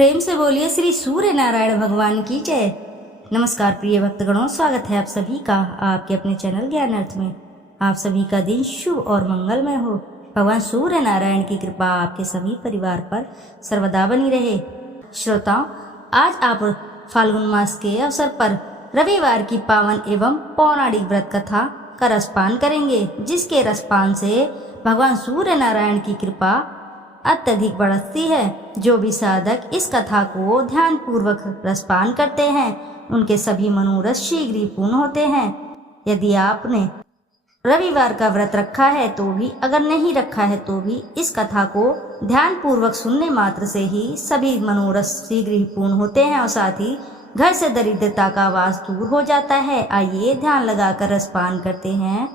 प्रेम से बोलिए श्री सूर्य नारायण भगवान की जय। नमस्कार प्रिय भक्तगणों, स्वागत है आप सभी का आपके अपने चैनल ज्ञान अर्थ में। आप सभी का दिन शुभ और मंगलमय हो। भगवान सूर्य नारायण की कृपा आपके सभी परिवार पर सर्वदा बनी रहे। श्रोताओं, आज आप फाल्गुन मास के अवसर पर रविवार की पावन एवं पौराणिक व्रत कथा का रसपान करेंगे, जिसके रसपान से भगवान सूर्य नारायण की कृपा अत्यधिक बढ़ती है। जो भी साधक इस कथा को ध्यान पूर्वक रसपान करते हैं, उनके सभी मनोरथ शीघ्र ही पूर्ण होते हैं। यदि आपने रविवार का व्रत रखा है तो भी, अगर नहीं रखा है तो भी, इस कथा को ध्यान पूर्वक सुनने मात्र से ही सभी मनोरथ शीघ्र ही पूर्ण होते हैं और साथ ही घर से दरिद्रता का वास दूर हो जाता है। आइए ध्यान लगाकर रसपान करते हैं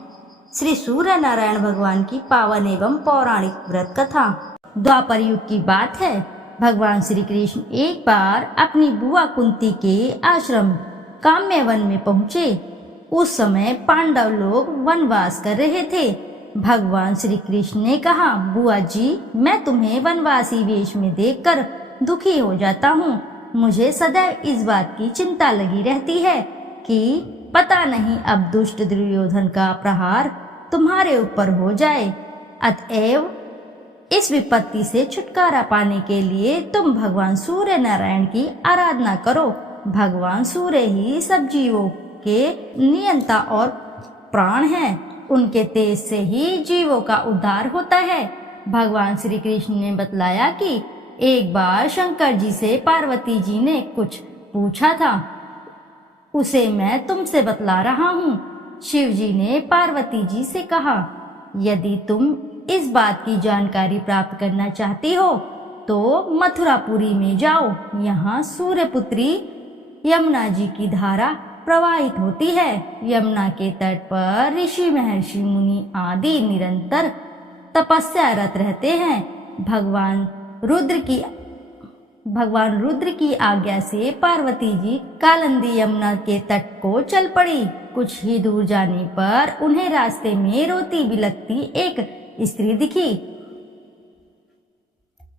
श्री सूर्य नारायण भगवान की पावन एवं पौराणिक व्रत कथा। द्वापर युग की बात है। भगवान श्री कृष्ण एक बार अपनी बुआ कुंती के आश्रम काम्यवन में पहुँचे। उस समय पांडव लोग वनवास कर रहे थे। भगवान श्री कृष्ण ने कहा, बुआ जी, मैं तुम्हें वनवासी वेश में देखकर दुखी हो जाता हूँ। मुझे सदैव इस बात की चिंता लगी रहती है कि पता नहीं अब दुष्ट दुर्योधन का प्रहार तुम्हारे ऊपर हो जाए। अतएव इस विपत्ति से छुटकारा पाने के लिए तुम भगवान सूर्य नारायण की आराधना करो। भगवान सूर्य ही सब जीवों के नियंता और प्राण हैं। उनके तेज से ही जीवों का उद्धार होता है। भगवान श्री कृष्ण ने बतलाया कि एक बार शंकर जी से पार्वती जी ने कुछ पूछा था, उसे मैं तुमसे बतला रहा हूँ। शिव जी ने पार्वती जी से कहा, यदि तुम इस बात की जानकारी प्राप्त करना चाहती हो तो मथुरापुरी में जाओ। यहाँ सूर्यपुत्री यमुना जी की धारा प्रवाहित होती है। यमुना के तट पर ऋषि, महर्षि, मुनि आदि निरंतर तपस्यारत रहते हैं। भगवान रुद्र की आज्ञा से पार्वती जी कालिंदी यमुना के तट को चल पड़ी। कुछ ही दूर जाने पर उन्हें रास्ते में रोती बिलखती एक स्त्री दिखी।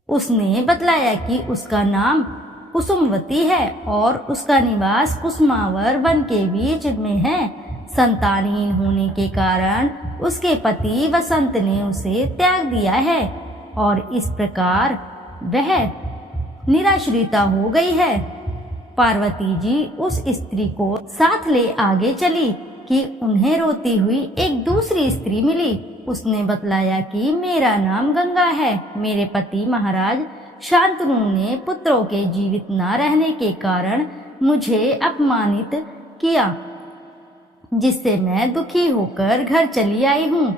उसने बतलाया कि उसका नाम कुसुमवती है और उसका निवास कुसुमावर वन के बीच में है। संतानहीन होने के कारण उसके पति वसंत ने उसे त्याग दिया है और इस प्रकार वह निराश्रिता हो गई है। पार्वती जी उस स्त्री को साथ ले आगे चली कि उन्हें रोती हुई एक दूसरी स्त्री मिली। उसने बतलाया कि मेरा नाम गंगा है। मेरे पति महाराज शांतनु ने पुत्रों के जीवित न रहने के कारण मुझे अपमानित किया, जिससे मैं दुखी होकर घर चली आई हूँ।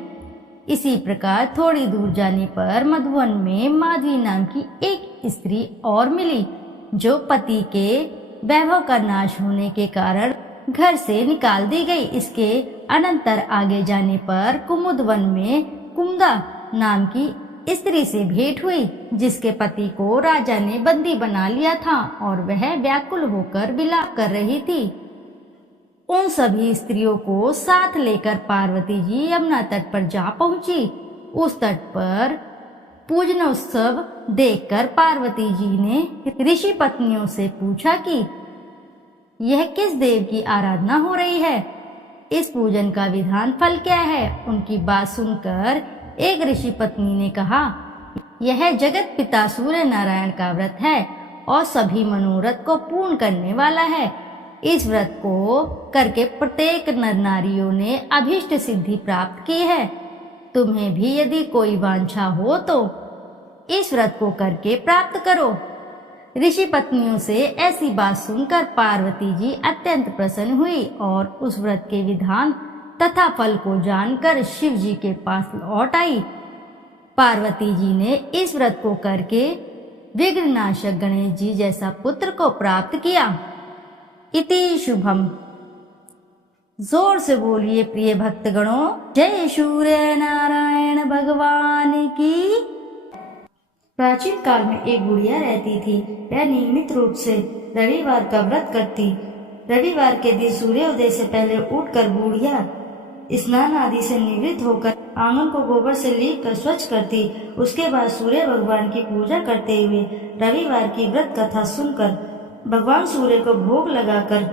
इसी प्रकार थोड़ी दूर जाने पर मधुवन में माधवी नाम की एक स्त्री और मिली, जो पति के वैभव का नाश होने के कारण घर से निकाल दी गई। इसके अनंतर आगे जाने पर कुमुद वन में कुमुदा नाम की स्त्री से भेंट हुई, जिसके पति को राजा ने बंदी बना लिया था और वह व्याकुल होकर विलाप कर रही थी। उन सभी स्त्रियों को साथ लेकर पार्वती जी यमुना तट पर जा पहुंची। उस तट पर पूजनोत्सव देखकर पार्वती जी ने ऋषि पत्नियों से पूछा कि यह किस देव की आराधना हो रही है, इस पूजन का विधान फल क्या है। उनकी बात सुनकर एक ऋषि पत्नी ने कहा, यह जगत पिता सूर्य नारायण का व्रत है और सभी मनोरथ को पूर्ण करने वाला है। इस व्रत को करके प्रत्येक नर नारियों ने अभीष्ट सिद्धि प्राप्त की है। तुम्हें भी यदि कोई वांछा हो तो इस व्रत को करके प्राप्त करो। ऋषि पत्नियों से ऐसी बात सुनकर पार्वती जी अत्यंत प्रसन्न हुई और उस व्रत के विधान तथा फल को जानकर शिव जी के पास लौट आई। पार्वती जी ने इस व्रत को करके विघ्ननाशक गणेश जी जैसा पुत्र को प्राप्त किया। इति शुभम। जोर से बोलिए प्रिय भक्तगणों, जय सूर्य नारायण भगवान की। प्राचीन काल में एक बुढ़िया रहती थी। वह नियमित रूप से रविवार का व्रत करती। रविवार के दिन सूर्योदय से पहले उठकर बुढ़िया स्नान आदि से निवृत्त होकर आंगन को गोबर से लीप कर स्वच्छ करती। उसके बाद सूर्य भगवान की पूजा करते हुए रविवार की व्रत कथा सुनकर भगवान सूर्य को भोग लगाकर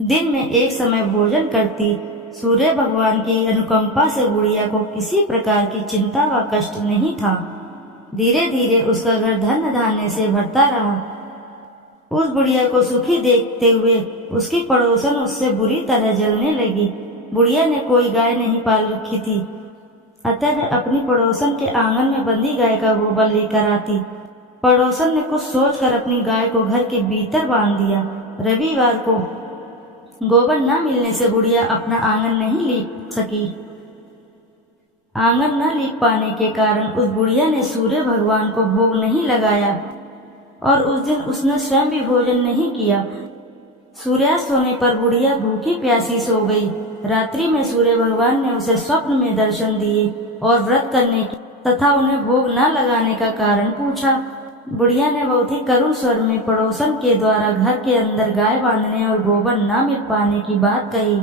दिन में एक समय भोजन करती। सूर्य भगवान की अनुकंपा से बुढ़िया को किसी प्रकार की चिंता व कष्ट नहीं था। धीरे धीरे उसका घर धन धान्य से भरता रहा। उस बुढ़िया को सुखी देखते हुए उसकी पड़ोसन उससे बुरी तरह जलने लगी। बुढ़िया ने कोई गाय नहीं पाल रखी थी, अतः वह अपनी पड़ोसन के आंगन में बंधी गाय का गोबर लेकर आती। पड़ोसन ने कुछ सोचकर अपनी गाय को घर के भीतर बांध दिया। रविवार को गोबर न मिलने से बुढ़िया अपना आंगन नहीं लीप सकी। आंगन न लीप पाने के कारण उस बुढ़िया ने सूर्य भगवान को भोग नहीं लगाया और उस दिन उसने स्वयं भी भोजन नहीं किया। सूर्यास्त होने पर बुढ़िया भूखी प्यासी सो गई। रात्रि में सूर्य भगवान ने उसे स्वप्न में दर्शन दिए और व्रत करने की तथा उन्हें भोग न लगाने का कारण पूछा। बुढ़िया ने बहुत ही करुण स्वर में पड़ोसन के द्वारा घर के अंदर गाय बांधने और गोबर न मिल पाने की बात कही।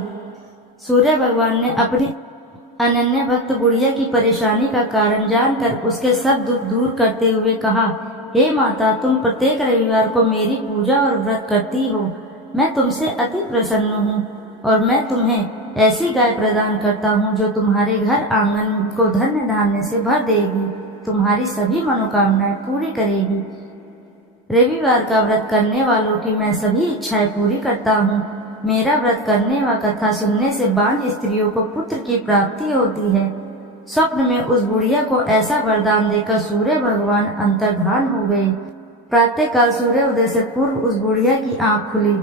सूर्य भगवान ने अपनी अनन्य भक्त बुढ़िया की परेशानी का कारण जानकर उसके सब दुख दूर करते हुए कहा, हे माता, तुम प्रत्येक रविवार को मेरी पूजा और व्रत करती हो। मैं तुमसे अति प्रसन्न हूँ और मैं तुम्हें ऐसी गाय प्रदान करता हूँ जो तुम्हारे घर आंगन को धन्य धान्य से भर देगी, तुम्हारी सभी मनोकामनाएं पूरी करेगी। रविवार का व्रत करने वालों की मैं सभी इच्छाएं पूरी करता हूँ। मेरा व्रत करने व कथा सुनने से बांझ स्त्रियों को पुत्र की प्राप्ति होती है। स्वप्न में उस बुढ़िया को ऐसा वरदान देकर सूर्य भगवान अंतर्धान हो गए। प्रातः काल सूर्य उदय से पूर्व उस बुढ़िया की आंख खुली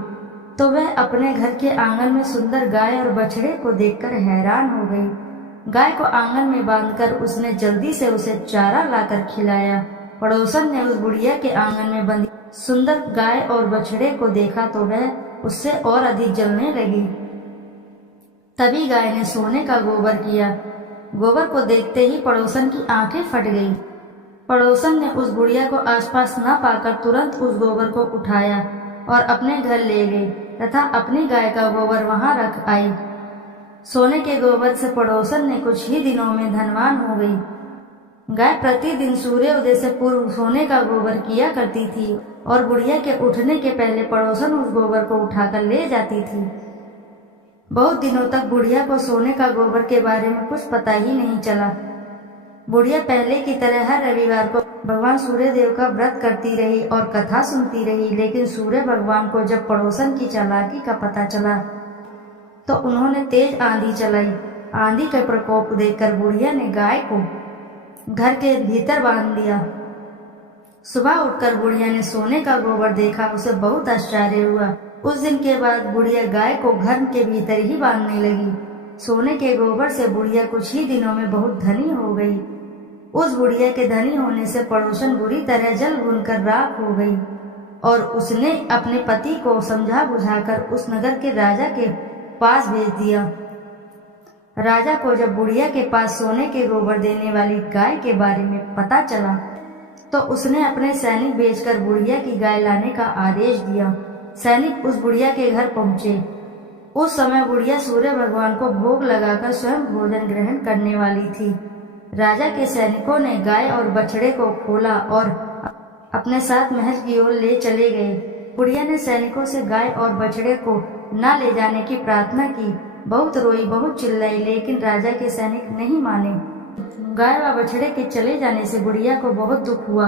तो वह अपने घर के आंगन में सुंदर गाय और बछड़े को देखकर हैरान हो गई। गाय को आंगन में बांधकर उसने जल्दी से उसे चारा लाकर खिलाया। पड़ोसन ने उस बुढ़िया के आंगन में बंधी सुंदर गाय और बछड़े को देखा तो वह उससे और अधिक जलने लगी। तभी गाय ने सोने का गोबर किया। गोबर को देखते ही पड़ोसन की आंखें फट गई। पड़ोसन ने उस बुढ़िया को आसपास न पाकर तुरंत उस गोबर को उठाया और अपने घर ले गई तथा अपनी गाय का गोबर वहां रख आई। सोने के गोबर से पड़ोसन ने कुछ ही दिनों में धनवान हो गई। गाय प्रतिदिन सूर्योदय से पूर्व सोने का गोबर किया करती थी और बुढ़िया के उठने के पहले पड़ोसन उस गोबर को उठाकर ले जाती थी। बहुत दिनों तक बुढ़िया को सोने का गोबर के बारे में कुछ पता ही नहीं चला। बुढ़िया पहले की तरह हर रविवार को भगवान सूर्य देव का व्रत करती रही और कथा सुनती रही, लेकिन सूर्य भगवान को जब पड़ोसन की चालाकी का पता चला तो उन्होंने तेज आंधी चलाई। आंधी का प्रकोप देखकर बुढ़िया ने गाय को घर के भीतर बांध दिया। सुबह उठकर बुढ़िया ने सोने का गोबर देखा, उसे बहुत आश्चर्य हुआ। उस दिन के बाद बुढ़िया गाय को घर के भीतर ही बांधने लगी। सोने के गोबर से बुढ़िया कुछ ही दिनों में बहुत धनी हो गई। उस बुढ़िया के धनी होने से पड़ोसन बुरी तरह जल भूनकर राख हो गई और उसने अपने पति को समझा बुझाकर उस नगर के राजा के पास भेज दिया। राजा को जब बुढ़िया के पास सोने के गोबर देने वाली गाय के बारे में पता चला तो उसने अपने सैनिक भेजकर बुढ़िया की गाय लाने का आदेश दिया। सैनिक उस बुढ़िया के घर पहुंचे। उस समय बुढ़िया सूर्य भगवान को भोग लगाकर स्वयं भोजन ग्रहण करने वाली थी। राजा के सैनिकों ने गाय और बछड़े को खोला और अपने साथ महल की ओर ले चले गए। बुढ़िया ने सैनिकों से गाय और बछड़े को न ले जाने की प्रार्थना की। बहुत रोई, बहुत चिल्लाई, लेकिन राजा के सैनिक नहीं माने। गाय व बछड़े के चले जाने से बुढ़िया को बहुत दुख हुआ।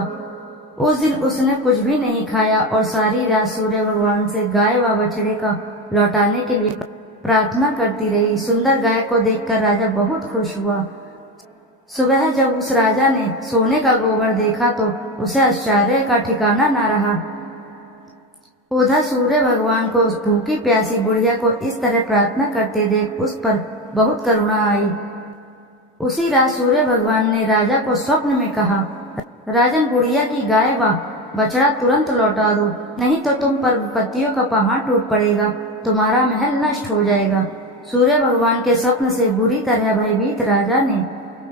उस दिन उसने कुछ भी नहीं खाया और सारी रात सूर्य भगवान से गाय व बछड़े का लौटाने के लिए प्रार्थना करती रही। सुंदर गाय को देखकर राजा बहुत खुश हुआ। सुबह जब उस राजा ने सोने का गोबर देखा तो उसे आश्चर्य का ठिकाना न रहा। उधर सूर्य भगवान को उस भूखी प्यासी बुढ़िया को इस तरह प्रार्थना करते देख उस पर बहुत करुणा आई। उसी रात सूर्य भगवान ने राजा को स्वप्न में कहा, राजन, बुढ़िया की गाय व बछड़ा तुरंत लौटा दो, नहीं तो तुम पर विपत्तियों का पहाड़ टूट पड़ेगा, तुम्हारा महल नष्ट हो जाएगा। सूर्य भगवान के स्वप्न से बुरी तरह भयभीत राजा ने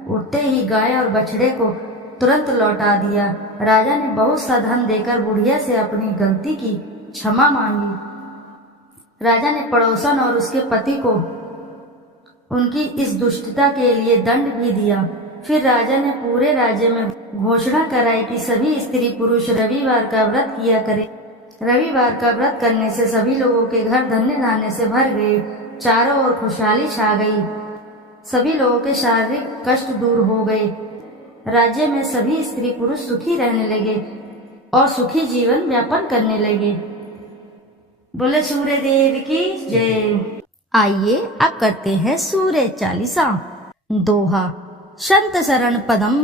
उठते ही गाय और बछड़े को तुरंत लौटा दिया। राजा ने बहुत सा धन देकर बुढ़िया से अपनी गलती की क्षमा मांगी। राजा ने पड़ोसन और उसके पति को उनकी इस दुष्टता के लिए दंड भी दिया। फिर राजा ने पूरे राज्य में घोषणा कराई कि सभी स्त्री पुरुष रविवार का व्रत किया करें। रविवार का व्रत करने से सभी लोगों के घर धन्य धान्य से भर गए, चारों ओर खुशहाली छा गई, सभी लोगों के शारीरिक कष्ट दूर हो गए। राज्य में सभी स्त्री पुरुष सुखी रहने लगे और सुखी जीवन यापन करने लगे। बोले सूर्य देव की जय। आइए अब करते हैं सूर्य चालीसा। दोहा। संत शरण पदम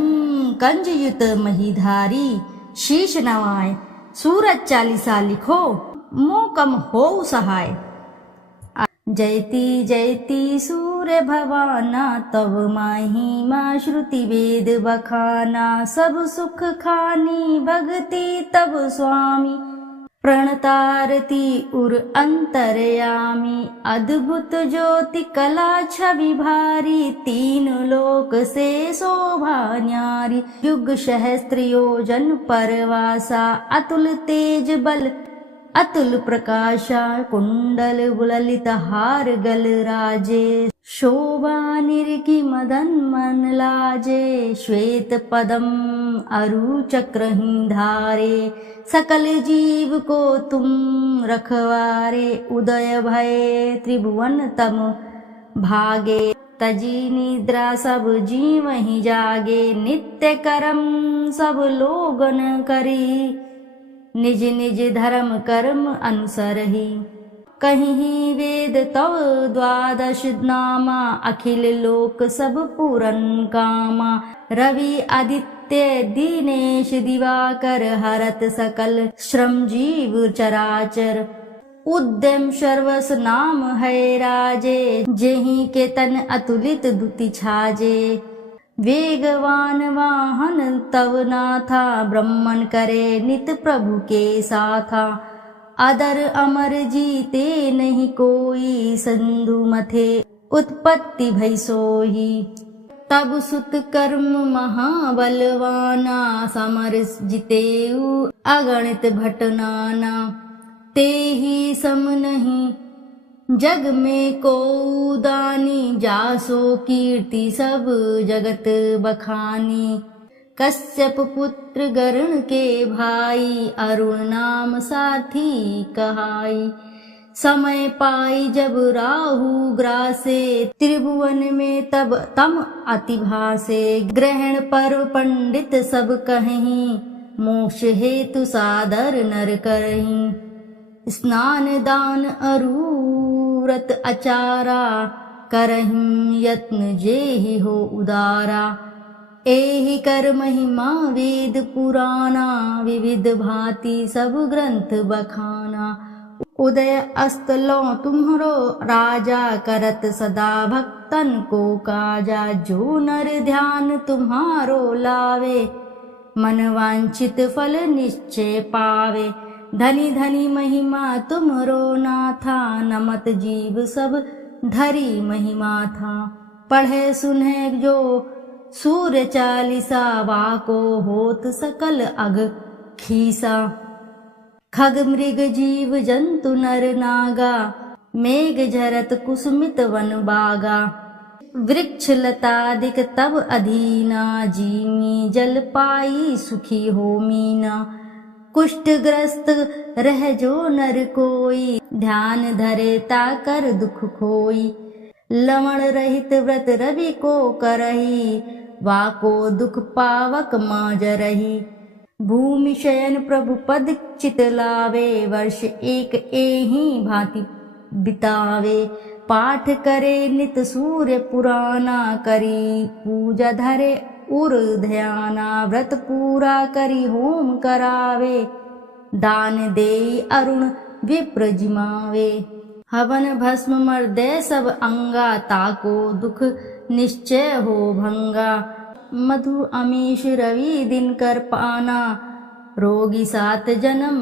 कंजयुत महीधारी, शीश नवाय सूरज चालीसा लिखो, मोकम हो सहाय। जयति जयति सूर्य भवाना, तब महिमा श्रुति वेद बखाना। सब सुख खानी भगति तब स्वामी, प्रणतारती उर अंतरयामी। अद्भुत ज्योति कला छवि भारी, तीन लोक से शोभा न्यारी। युग सहस्त्र योजन परवासा, अतुल तेज बल अतुल प्रकाशा। कुंडल ललित हार गल राजे, शोभा निरकी मदन मन लाजे। श्वेत पदम अरु चक्रही धारे, सकल जीव को तुम रखवारे। उदय भय त्रिभुवन तम भागे, तजी निद्रा सब जीव ही जागे। नित्य कर्म सब लोगन करी, निज निज धर्म कर्म अनुसर ही। कहीं वेद तव द्वादश नामा, अखिल लोक सब पूरन कामा। रवि आदित्य दीनेश दिवाकर, हरत सकल श्रम जीव चराचर। उद्यम सर्वस नाम है राजे, जेहि के तन अतुलित दुति छाजे। वेगवान वाहन तव नाथा, ब्रह्मन करे नित प्रभु के साथा। अदर अमर जीते नहीं कोई, सिंधु मथे उत्पत्ति भई सोही। तब सुत कर्म महाबलवाना, समर जितेऊ अगणित भटनाना। ते ही सम नहीं जग में को दानी, जासो कीर्ति सब जगत बखानी। कश्यप पुत्र गरुण के भाई, अरुण नाम साथी कहाई। समय पाई जब राहु ग्रासे, त्रिभुवन में तब तम अति भासे। ग्रहण पर्व पंडित सब कहीं, मोक्ष हेतु सादर नर करहीं। स्नान दान अरु व्रत अचारा, करहिं यत्न जेहि हो उदारा। एहि कर महिमा वेद पुराना, विविध भांति सब ग्रंथ बखाना। उदय अस्त लो तुम्हरो राजा, करत सदा भक्तन को काजा। जो नर ध्यान तुम्हारो लावे, मन वांछित फल निश्चय पावे। धनी धनी महिमा तुमरो नाथा, नमत जीव सब धरी महिमा था। पढ़े सुने जो सूर्य चालीसा, वाको होत सकल अग खीसा। खग मृग जीव जंतु नर नागा, मेघ झरत कुसुमित वन बागा। वृक्ष लतादिक तब अधीना, जीमी जल पाई सुखी हो मीना। कुष्ठ ग्रस्त रह जो नर कोई, ध्यान धरे ताकर दुख खोई। लवण रहित व्रत रवि को करही, वाको दुख पावक माज रही। भूमि शयन प्रभु पद चित लावे, वर्ष एक एहि भांति बितावे। पाठ करे नित सूर्य पुराना, करी पूजा धरे उर ध्याना। व्रत पूरा करी होम करावे, दान दे अरुण विप्र जिमावे। हवन भस्म मर्दे सब अंगा, ताको दुख निश्चय हो भंगा। मधु अमीश रवि दिन कर पाना, रोगी सात जन्म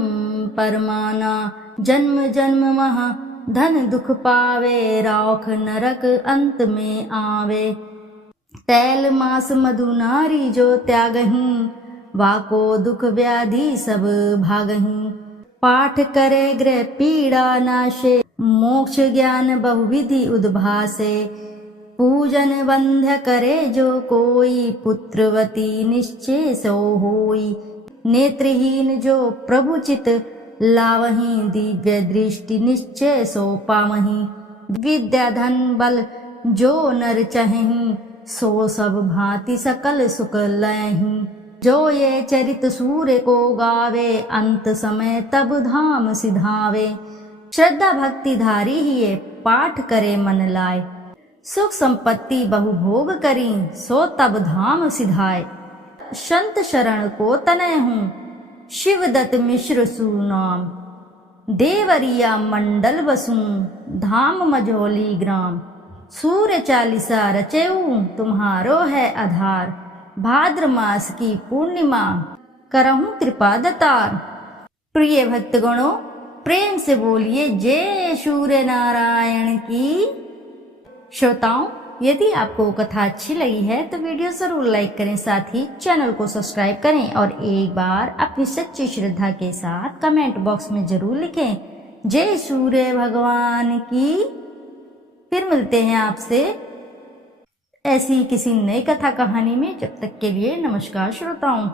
परमाना। जन्म जन्म महा धन दुख पावे, रौख नरक अंत में आवे। तैल मास मधु नारी जो त्यागहीं, वाको दुख व्याधि सब भागहीं। पाठ करे गृह पीड़ा नाशे, मोक्ष ज्ञान बहुविधि उद्भासे। पूजन बंध्य करे जो कोई, पुत्रवती निश्चय सो होई। नेत्रहीन जो प्रभु चित लावहीं, दिव्य दृष्टि निश्चय सो पावहीं। विद्या धन बल जो नर चहहीं, सो सब भांति सकल सुख लयहीं। जो ये चरित सूर्य को गावे, अंत समय तब धाम सिधावे। श्रद्धा भक्ति धारी ही ये पाठ करे मन लाए, सुख संपत्ति बहु भोग करी, सो तब धाम सिधाए। संत शरण को तनय हूँ, शिवदत्त मिश्र सुनाम। देवरिया मंडल बसूं, धाम मझौली ग्राम। सूर्य चालीसा रचेऊ, तुम्हारो है आधार। भाद्र मास की पूर्णिमा, करहूं कृपा दतार। प्रिय भक्तगणों, प्रेम से बोलिए जय सूर्य नारायण की। श्रोताओं, यदि आपको कथा अच्छी लगी है तो वीडियो जरूर लाइक करें, साथ ही चैनल को सब्सक्राइब करें और एक बार अपनी सच्ची श्रद्धा के साथ कमेंट बॉक्स में जरूर लिखें जय सूर्य भगवान की। फिर मिलते हैं आपसे ऐसी किसी नई कथा कहानी में। जब तक के लिए नमस्कार श्रोताओं।